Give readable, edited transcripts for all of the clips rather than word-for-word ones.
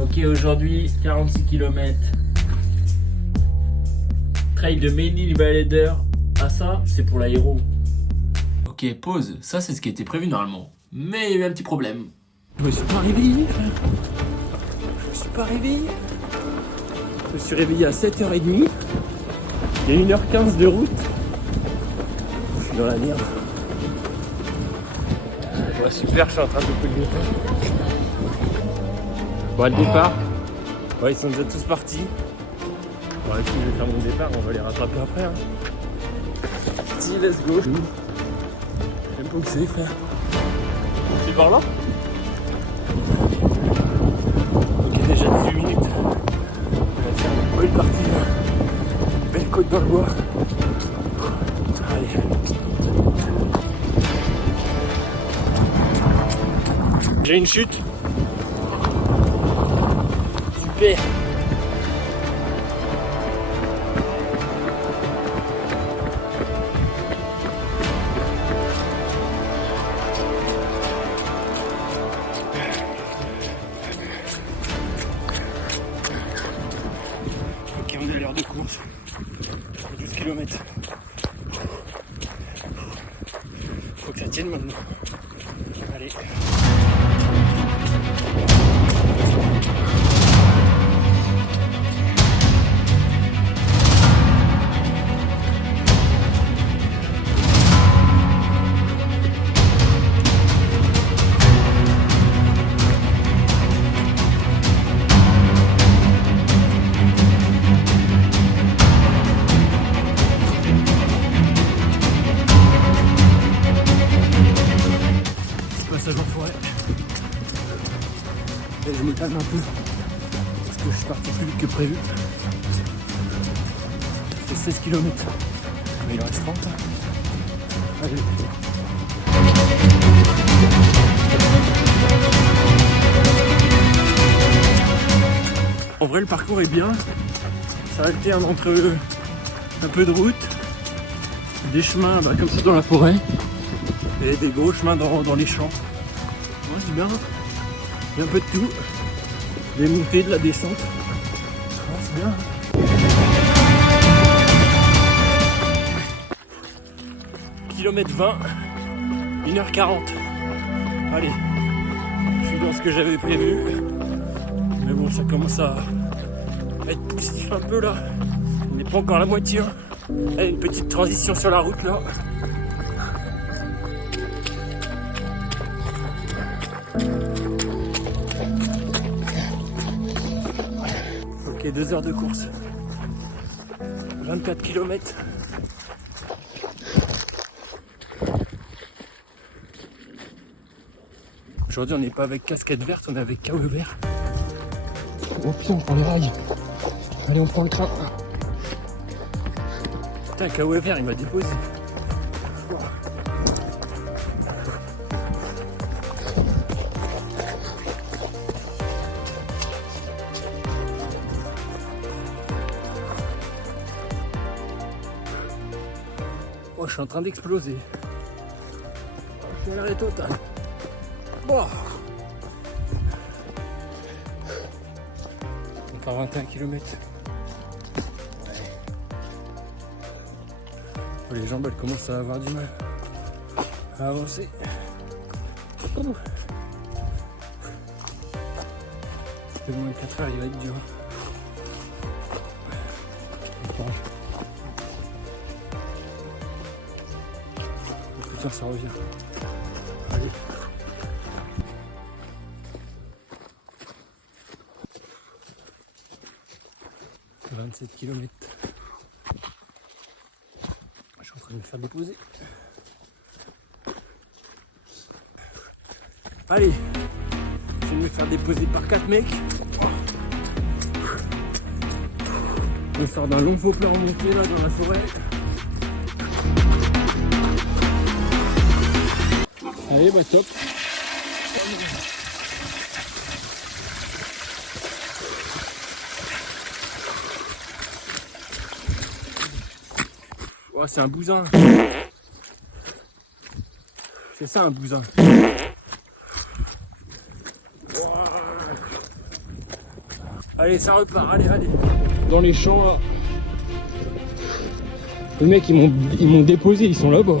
Ok, aujourd'hui 46 km. Trail de Ménil-Balédeur. Ah ça, c'est pour l'aéro. Ok, pause. Ça, c'est ce qui était prévu normalement. Mais il y a eu un petit problème. Je me suis pas réveillé, frère. Je me suis pas réveillé. Je me suis réveillé à 7h30. Il y a 1h15 de route. Je suis dans la merde. Ouais, super, je suis en train de couper le départ. Bon, le départ. Ouais, ils sont déjà tous partis. Bon, là, si je vais faire mon départ, on va les rattraper après. Hein. Si, let's go. J'aime pas où c'est, frère. C'est par là? Ok, déjà 18 minutes. On va faire une bonne partie. Belle côte dans le bois. Allez. J'ai une chute. Super. Ok, on est à l'heure de course. 12 km. Faut que ça tienne maintenant. Allez. Passage en forêt. Et je me calme un peu parce que je suis parti plus vite que prévu. C'est 16 km. Mais il en reste 30. Allez. En vrai, le parcours est bien. Ça alterne entre un peu de route, des chemins comme ça dans la forêt et des gros chemins dans les champs. Ouais, c'est bien. Il y a un peu de tout. Des montées, de la descente. Ouais, c'est bien. Kilomètre 20, 1h40. Allez, je suis dans ce que j'avais prévu. Mais bon, ça commence à être poussif un peu là. On n'est pas encore à la moitié. Hein. Allez, une petite transition sur la route là. Ok, 2 heures de course. 24 km. Aujourd'hui, on n'est pas avec casquette verte, on est avec KE vert. Oh putain, on prend les rails. Allez, on prend le train. Putain, KE vert, il m'a déposé. Oh, je suis en train d'exploser. Je suis à l'arrêt total. Oh. Encore 21 km. Oh, les jambes, elles commencent à avoir du mal à avancer. Oh. C'est moins de 4 heures, il va être dur. Putain, ça revient. Allez. « 27 km. Je suis en train de me faire déposer. Allez. Je vais me faire déposer par 4 mecs. On sort d'un long faux plat remonté là dans la forêt. Allez, bah top. Oh, c'est un bousin. C'est ça un bousin. Allez, ça repart, allez. Dans les champs là. Les mecs ils m'ont déposé, ils sont là-bas.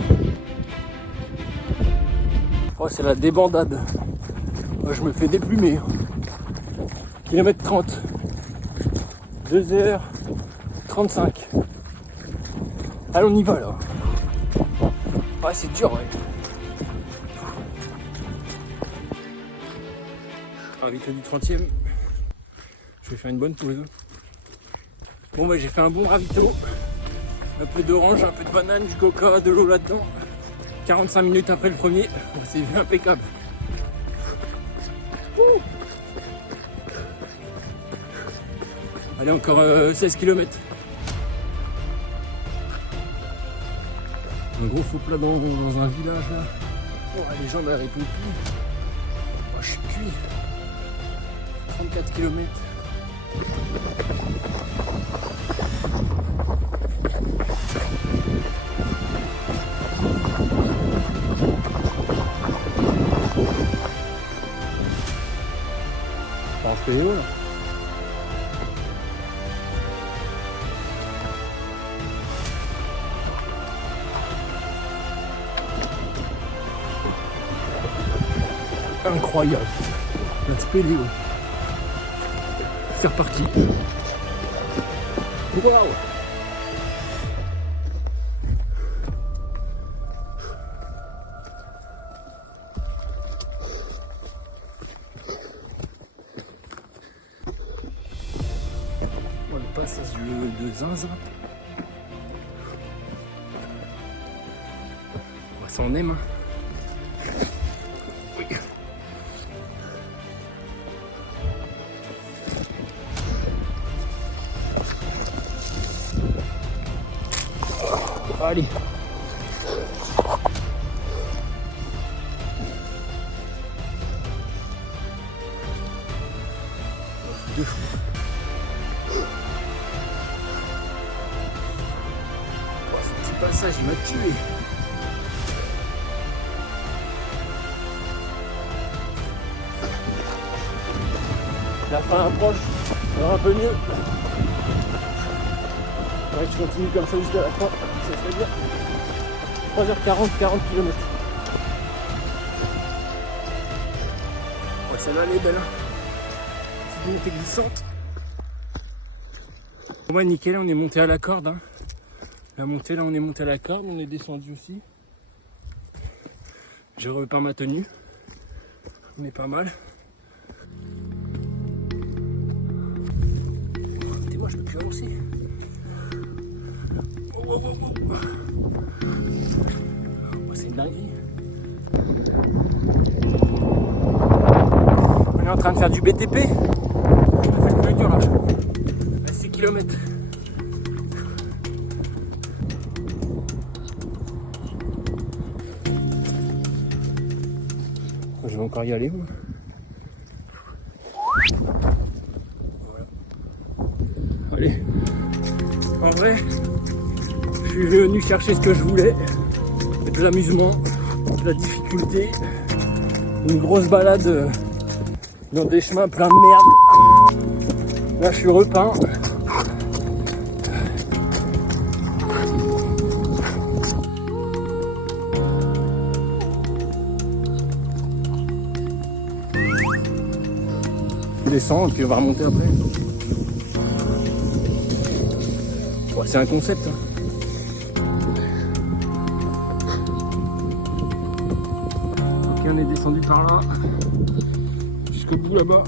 Oh, c'est la débandade. Oh, je me fais déplumer. Kilomètre 30. 2h35. Allez, on y va là. Ah, c'est dur, ouais. Ravito du 30e. Je vais faire une bonne pause. Bon, bah, j'ai fait un bon ravito. Un peu d'orange, un peu de banane, du coca, de l'eau là-dedans. 45 minutes après le premier. C'est impeccable. Ouh. Allez, encore 16 km. Un gros faux plat dans un village là. Oh, les gens n'arrêtent plus. Oh, je suis cuit. 34 km. Ça en fait où là? Incroyable. La spéléo. C'est reparti. Waouh. Oh, le passage de zinzin. Oh, ça en aime. Oui. Allez. De fou. Oh, ce petit passage, il m'a tué. La fin approche, alors un peu mieux. Ouais, je continue comme ça jusqu'à la fin, ça serait bien. 3h40, 40 km. Ouais, celle-là elle est belle. C'est une montée glissante. Bon bah nickel, on est monté à la corde. Hein. La montée là, on est monté à la corde, on est descendu aussi. J'ai repeint ma tenue. On est pas mal. Moi je peux plus avancer. Oh, c'est une dinguerie. On est en train de faire du BTP. On a fait le plus dur là. À 6 km. Je vais encore y aller moi. Allez, en vrai, je suis venu chercher ce que je voulais, de l'amusement, de la difficulté, une grosse balade dans des chemins pleins de merde. Là, je suis repeint. On descend et puis on va remonter après. C'est un concept. Ok, on est descendu par là, jusqu'au bout là-bas.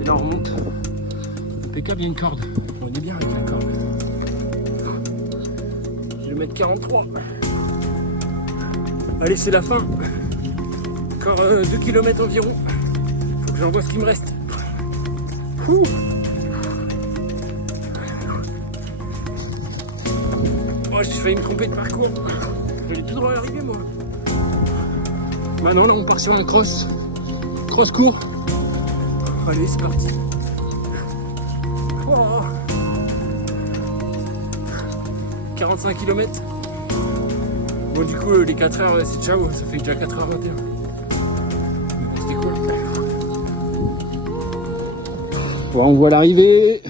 Et là on remonte. Impeccable, il y a une corde. On est bien avec la corde. Kilomètre 43. Allez, c'est la fin. Encore 2 km environ. Faut que j'envoie ce qu'il me reste. Ouh. Oh, j'ai failli me tromper de parcours. J'allais tout droit arriver moi. Maintenant là on part sur un cross. Cross court. Allez, c'est parti. Oh. 45 km. Bon du coup les 4 heures c'est ciao, ça fait déjà 4h21. C'était cool. Bon, on voit l'arrivée.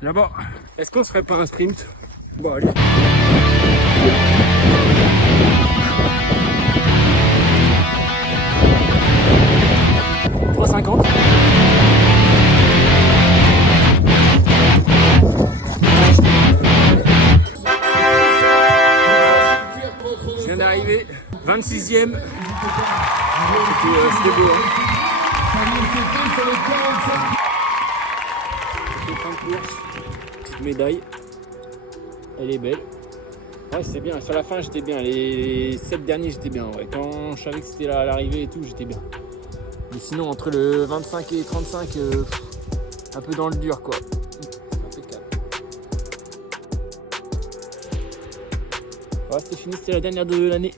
Là-bas. Est-ce qu'on se ferait pas un sprint? Bon, allez. Je viens d'arriver, 26e. C'était beau. Fin de course, petite médaille. Elle est belle. Ouais, c'est bien. Sur la fin, j'étais bien. Les 7 derniers, j'étais bien. Ouais. Quand je savais que c'était à l'arrivée et tout, j'étais bien. Mais sinon, entre le 25 et 35, un peu dans le dur, quoi. Impeccable. Ouais, c'était fini. C'était la dernière de l'année.